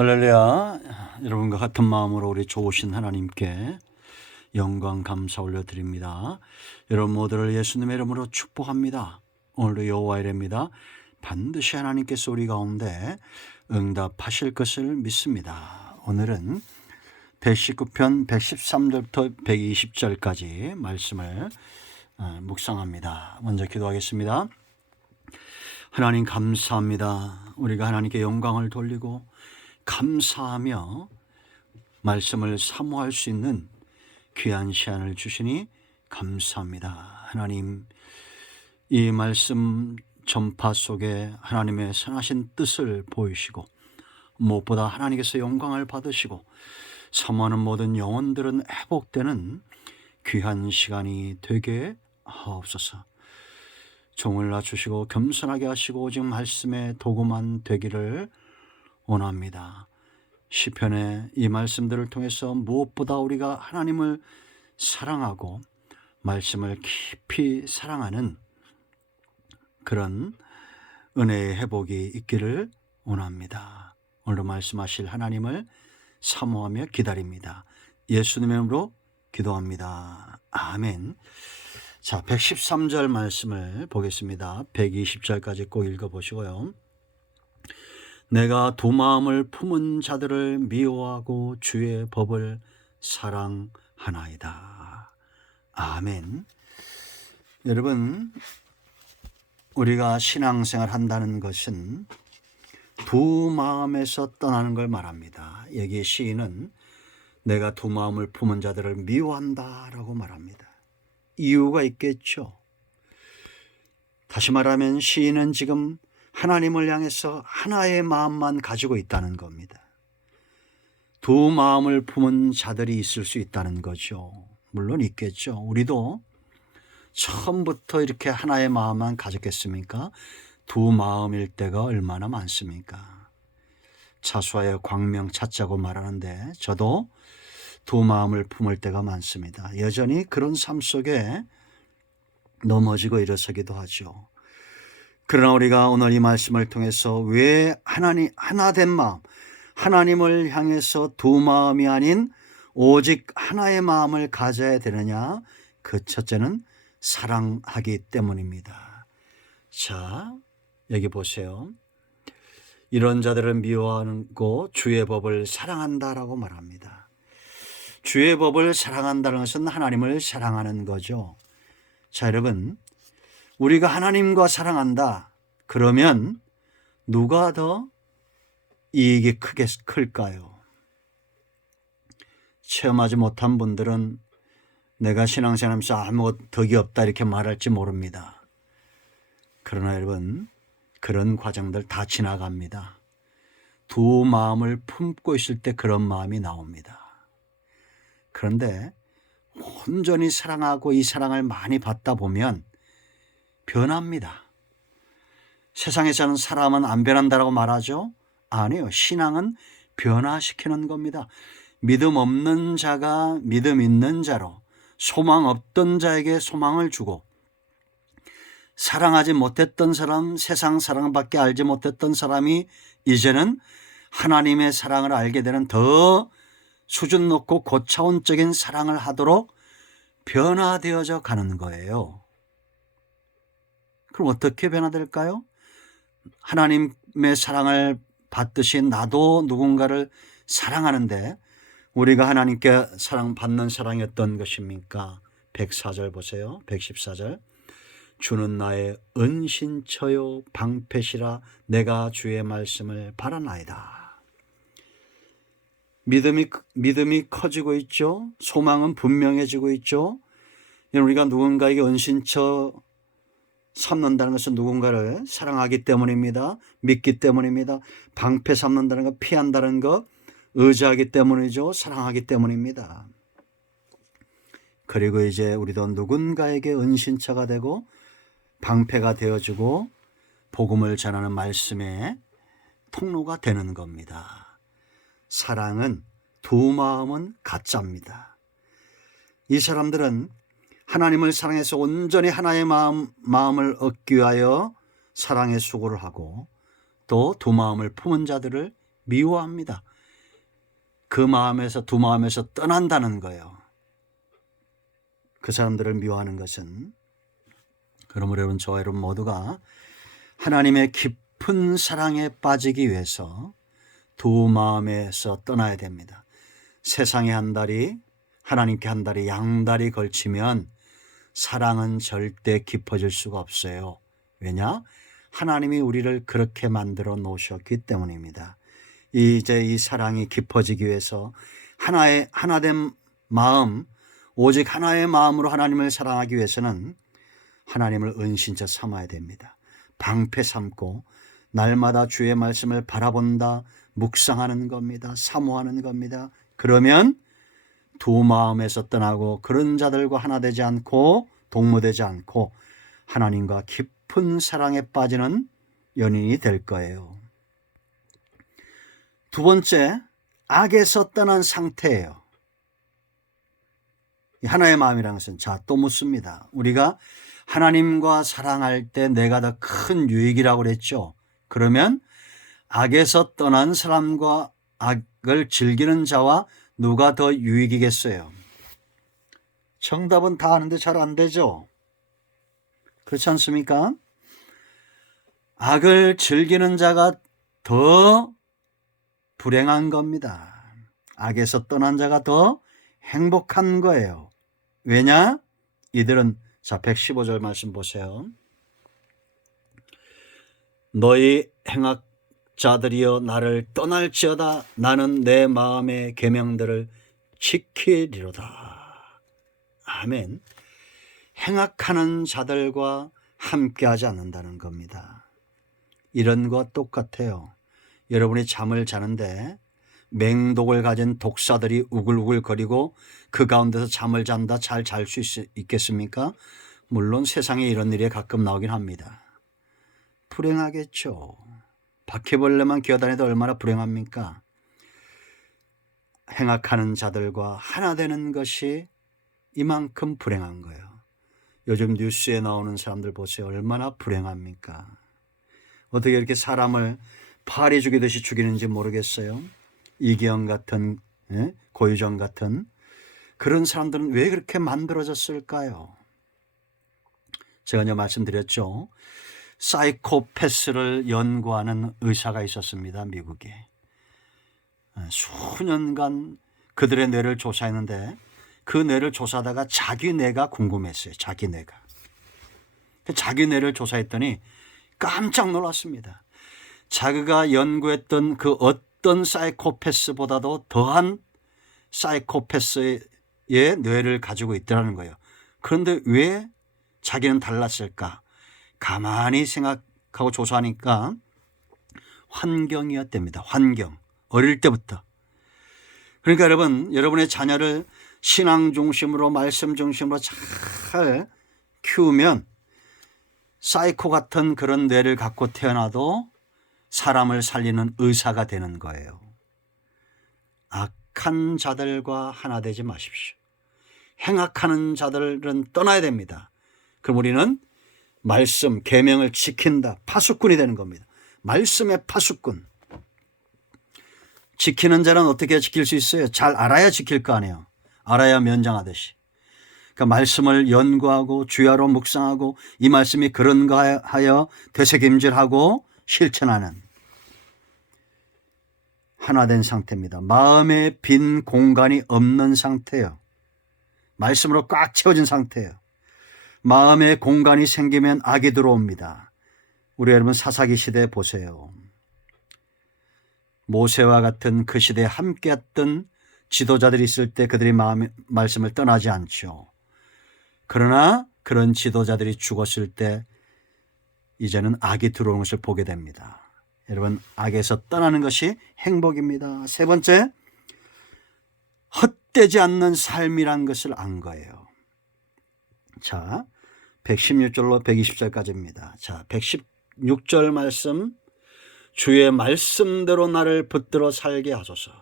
할렐루야. 여러분과 같은 마음으로 우리 좋으신 하나님께 영광 감사 올려드립니다. 여러분 모두를 예수님의 이름으로 축복합니다. 오늘도 여호와의 이름입니다. 반드시 하나님께서 우리 가운데 응답하실 것을 믿습니다. 오늘은 119편 113절부터 120절까지 말씀을 어, 묵상합니다. 먼저 기도하겠습니다. 하나님 감사합니다. 우리가 하나님께 영광을 돌리고 감사하며 말씀을 사모할 수 있는 귀한 시간을 주시니 감사합니다. 하나님, 이 말씀 전파 속에 하나님의 선하신 뜻을 보이시고 무엇보다 하나님께서 영광을 받으시고 사모하는 모든 영혼들은 회복되는 귀한 시간이 되게 하옵소서. 종을 낮추시고 겸손하게 하시고 오직 말씀의 도구만 되기를 원합니다. 시편의 이 말씀들을 통해서 무엇보다 우리가 하나님을 사랑하고 말씀을 깊이 사랑하는 그런 은혜의 회복이 있기를 원합니다. 오늘 말씀하실 하나님을 사모하며 기다립니다. 예수님의 이름으로 기도합니다. 아멘. 자, 113절 말씀을 보겠습니다. 120절까지 꼭 읽어보시고요. 내가 두 마음을 품은 자들을 미워하고 주의 법을 사랑하나이다. 아멘. 여러분, 우리가 신앙생활 한다는 것은 두 마음에서 떠나는 걸 말합니다. 여기 시인은 내가 두 마음을 품은 자들을 미워한다 라고 말합니다. 이유가 있겠죠. 다시 말하면 시인은 지금 하나님을 향해서 하나의 마음만 가지고 있다는 겁니다. 두 마음을 품은 자들이 있을 수 있다는 거죠. 물론 있겠죠. 우리도 처음부터 이렇게 하나의 마음만 가졌겠습니까? 두 마음일 때가 얼마나 많습니까? 차수하여 광명 찾자고 말하는데 저도 두 마음을 품을 때가 많습니다. 여전히 그런 삶 속에 넘어지고 일어서기도 하죠. 그러나 우리가 오늘 이 말씀을 통해서 왜 하나님 하나된 마음 하나님을 향해서 두 마음이 아닌 오직 하나의 마음을 가져야 되느냐? 그 첫째는 사랑하기 때문입니다. 자, 여기 보세요. 이런 자들을 미워하고 주의 법을 사랑한다라고 말합니다. 주의 법을 사랑한다는 것은 하나님을 사랑하는 거죠. 자, 여러분. 우리가 하나님과 사랑한다. 그러면 누가 더 이익이 크게 클까요? 체험하지 못한 분들은 내가 신앙생활하면서 아무 덕이 없다 이렇게 말할지 모릅니다. 그러나 여러분 그런 과정들 다 지나갑니다. 두 마음을 품고 있을 때 그런 마음이 나옵니다. 그런데 온전히 사랑하고 이 사랑을 많이 받다 보면 변합니다. 세상에서는 사람은 안 변한다라고 말하죠? 아니요. 신앙은 변화시키는 겁니다. 믿음 없는 자가 믿음 있는 자로 소망 없던 자에게 소망을 주고 사랑하지 못했던 사람, 세상 사랑밖에 알지 못했던 사람이 이제는 하나님의 사랑을 알게 되는 더 수준 높고 고차원적인 사랑을 하도록 변화되어져 가는 거예요. 그럼 어떻게 변화될까요? 하나님의 사랑을 받듯이 나도 누군가를 사랑하는데 우리가 하나님께 사랑받는 사랑이 어떤 것입니까? 104절 보세요. 114절. 주는 나의 은신처요 방패시라 내가 주의 말씀을 바라나이다. 믿음이 믿음이 커지고 있죠. 소망은 분명해지고 있죠. 우리가 누군가에게 은신처 삼는다는 것은 누군가를 사랑하기 때문입니다. 믿기 때문입니다. 방패 삼는다는 것, 피한다는 것, 의지하기 때문이죠. 사랑하기 때문입니다. 그리고 이제 우리도 누군가에게 은신처가 되고 방패가 되어주고 복음을 전하는 말씀의 통로가 되는 겁니다. 사랑은 두 마음은 가짜입니다. 이 사람들은 하나님을 사랑해서 온전히 하나의 마음, 마음을 얻기 위하여 사랑의 수고를 하고 또 두 마음을 품은 자들을 미워합니다. 그 마음에서 두 마음에서 떠난다는 거예요. 그 사람들을 미워하는 것은 그러므로 여러분 저와 여러분 모두가 하나님의 깊은 사랑에 빠지기 위해서 두 마음에서 떠나야 됩니다. 세상에 한 다리, 하나님께 한 다리, 양다리 걸치면 사랑은 절대 깊어질 수가 없어요. 왜냐? 하나님이 우리를 그렇게 만들어 놓으셨기 때문입니다. 이제 이 사랑이 깊어지기 위해서 하나의 하나된 마음, 오직 하나의 마음으로 하나님을 사랑하기 위해서는 하나님을 은신처 삼아야 됩니다. 방패 삼고 날마다 주의 말씀을 바라본다, 묵상하는 겁니다. 사모하는 겁니다. 그러면 두 마음에서 떠나고 그런 자들과 하나 되지 않고 동무되지 않고 하나님과 깊은 사랑에 빠지는 연인이 될 거예요. 두 번째, 악에서 떠난 상태예요. 하나의 마음이라는 것은 자, 또 묻습니다. 우리가 하나님과 사랑할 때 내가 더 큰 유익이라고 그랬죠. 그러면 악에서 떠난 사람과 악을 즐기는 자와 누가 더 유익이겠어요? 정답은 다 아는데 잘 안 되죠? 그렇지 않습니까? 악을 즐기는 자가 더 불행한 겁니다. 악에서 떠난 자가 더 행복한 거예요. 왜냐? 이들은 자 115절 말씀 보세요. 너희 행악 자들이여 나를 떠날지어다 나는 내 마음의 계명들을 지키리로다. 아멘. 행악하는 자들과 함께하지 않는다는 겁니다. 이런 것 똑같아요. 여러분이 잠을 자는데 맹독을 가진 독사들이 우글우글거리고 그 가운데서 잠을 잔다 잘 잘 수 있겠습니까? 물론 세상에 이런 일이 가끔 나오긴 합니다. 불행하겠죠. 바퀴벌레만 기어다니도 얼마나 불행합니까? 행악하는 자들과 하나 되는 것이 이만큼 불행한 거예요. 요즘 뉴스에 나오는 사람들 보세요. 얼마나 불행합니까? 어떻게 이렇게 사람을 파리 죽이듯이 죽이는지 모르겠어요. 이기영 같은 예? 고유정 같은 그런 사람들은 왜 그렇게 만들어졌을까요? 제가 이제 말씀드렸죠. 사이코패스를 연구하는 의사가 있었습니다. 미국에. 예, 수년간 그들의 뇌를 조사했는데 그 뇌를 조사하다가 자기 뇌가 궁금했어요. 자기 뇌가. 자기 뇌를 조사했더니 깜짝 놀랐습니다. 자기가 연구했던 그 어떤 사이코패스보다도 더한 사이코패스의 뇌를 가지고 있더라는 거예요. 그런데 왜 자기는 달랐을까? 가만히 생각하고 조사하니까 환경이었답니다. 환경. 어릴 때부터. 그러니까 여러분, 여러분의 자녀를 신앙 중심으로 말씀 중심으로 잘 키우면 사이코 같은 그런 뇌를 갖고 태어나도 사람을 살리는 의사가 되는 거예요. 악한 자들과 하나 되지 마십시오. 행악하는 자들은 떠나야 됩니다. 그럼 우리는 말씀, 계명을 지킨다. 파수꾼이 되는 겁니다. 말씀의 파수꾼. 지키는 자는 어떻게 지킬 수 있어요? 잘 알아야 지킬 거 아니에요. 알아야 면장하듯이. 그러니까 말씀을 연구하고 주야로 묵상하고 이 말씀이 그런가 하여 되새김질하고 실천하는 하나 된 상태입니다. 마음에 빈 공간이 없는 상태예요. 말씀으로 꽉 채워진 상태예요. 마음에 공간이 생기면 악이 들어옵니다. 우리 여러분 사사기 시대 보세요. 모세와 같은 그 시대에 함께했던 지도자들이 있을 때 그들이 마음, 말씀을 떠나지 않죠. 그러나 그런 지도자들이 죽었을 때 이제는 악이 들어오는 것을 보게 됩니다. 여러분, 악에서 떠나는 것이 행복입니다. 세 번째, 헛되지 않는 삶이란 것을 안 거예요. 자, 116절로 120절까지입니다. 자, 116절 말씀, 주의 말씀대로 나를 붙들어 살게 하소서.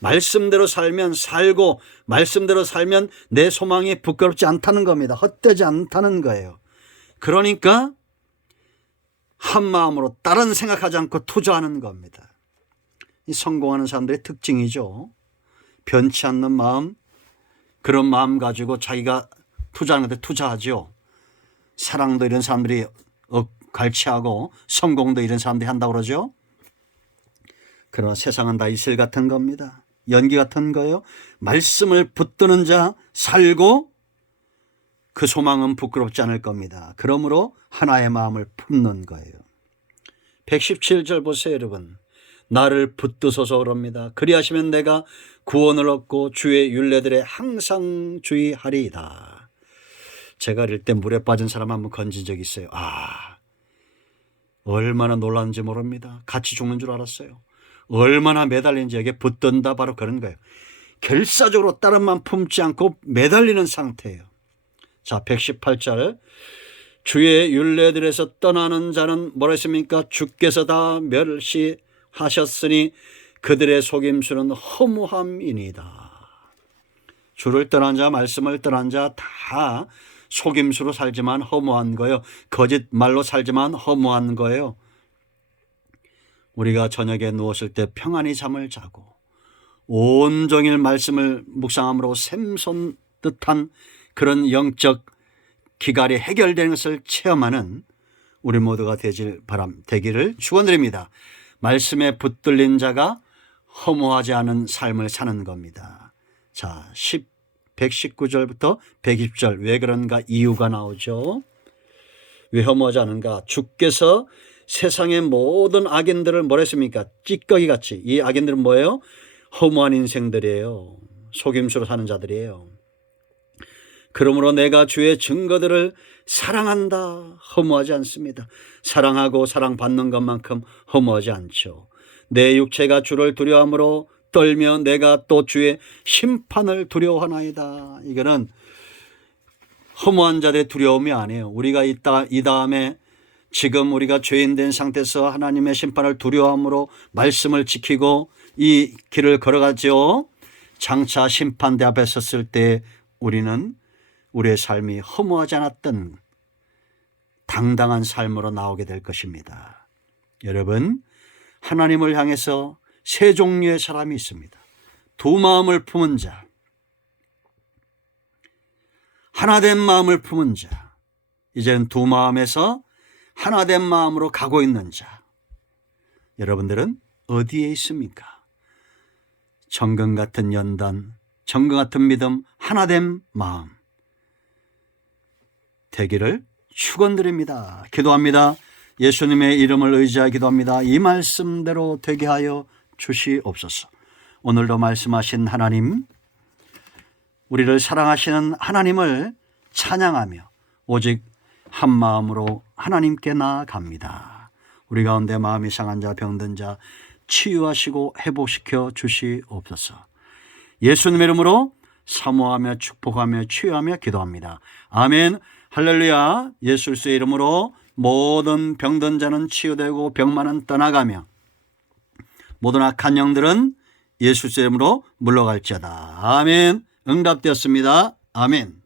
말씀대로 살면 살고 말씀대로 살면 내 소망이 부끄럽지 않다는 겁니다. 헛되지 않다는 거예요. 그러니까 한 마음으로 다른 생각하지 않고 투자하는 겁니다. 이 성공하는 사람들의 특징이죠. 변치 않는 마음, 그런 마음 가지고 자기가 투자하는 데 투자하죠. 사랑도 이런 사람들이 어, 갈취하고 성공도 이런 사람들이 한다고 그러죠. 그러나 세상은 다 이슬 같은 겁니다. 연기 같은 거예요. 말씀을 붙드는 자 살고 그 소망은 부끄럽지 않을 겁니다. 그러므로 하나의 마음을 품는 거예요. 117절 보세요, 여러분. 나를 붙드소서 그럽니다. 그리하시면 내가 구원을 얻고 주의 윤례들에 항상 주의하리이다. 제가 이럴 때 물에 빠진 사람 한 번 건진 적이 있어요. 아, 얼마나 놀랐는지 모릅니다. 같이 죽는 줄 알았어요. 얼마나 매달린지 여기에 붙든다 바로 그런 거예요. 결사적으로 다른 만 품지 않고 매달리는 상태예요. 자, 118절. 주의 윤례들에서 떠나는 자는 뭐라 했습니까? 주께서 다 멸시하셨으니 그들의 속임수는 허무함이니다. 주를 떠난 자, 말씀을 떠난 자 다 속임수로 살지만 허무한 거예요. 거짓말로 살지만 허무한 거예요. 우리가 저녁에 누웠을 때 평안히 잠을 자고 온종일 말씀을 묵상함으로 샘솟 듯한 그런 영적 기갈이 해결되는 것을 체험하는 우리 모두가 되질 바람 되기를 축원드립니다. 말씀에 붙들린 자가 허무하지 않은 삶을 사는 겁니다. 자, 10 119절부터 120절 왜 그런가 이유가 나오죠. 왜 허무하지 않은가? 주께서 세상의 모든 악인들을 뭐랬습니까? 찌꺼기 같이 이 악인들은 뭐예요? 허무한 인생들이에요. 속임수로 사는 자들이에요. 그러므로 내가 주의 증거들을 사랑한다. 허무하지 않습니다. 사랑하고 사랑받는 것만큼 허무하지 않죠. 내 육체가 주를 두려워함으로 떨며 내가 또 주의 심판을 두려워하나이다. 이거는 허무한 자들의 두려움이 아니에요. 우리가 이따 이 다음에 지금 우리가 죄인된 상태에서 하나님의 심판을 두려워함으로 말씀을 지키고 이 길을 걸어가죠. 장차 심판대 앞에 섰을 때 우리는 우리의 삶이 허무하지 않았던 당당한 삶으로 나오게 될 것입니다. 여러분, 하나님을 향해서 세 종류의 사람이 있습니다. 두 마음을 품은 자, 하나된 마음을 품은 자, 이제는 두 마음에서 하나된 마음으로 가고 있는 자. 여러분들은 어디에 있습니까? 정금 같은 연단, 정금 같은 믿음, 하나된 마음. 되기를 축원드립니다. 기도합니다. 예수님의 이름을 의지하여 기도 합니다. 이 말씀대로 되게 하여 주시옵소서. 오늘도 말씀하신 하나님, 우리를 사랑하시는 하나님을 찬양하며 오직 한 마음으로 하나님께 나아갑니다. 우리 가운데 마음이 상한 자, 병든 자 치유하시고 회복시켜 주시옵소서. 예수님의 이름으로 사모하며 축복하며 치유하며 기도합니다. 아멘. 할렐루야. 예수 그리스도의 이름으로 모든 병든 자는 치유되고 병만은 떠나가며 모든 악한 영들은 예수 그리스도의 이름으로 물러갈지어다. 아멘. 응답되었습니다. 아멘.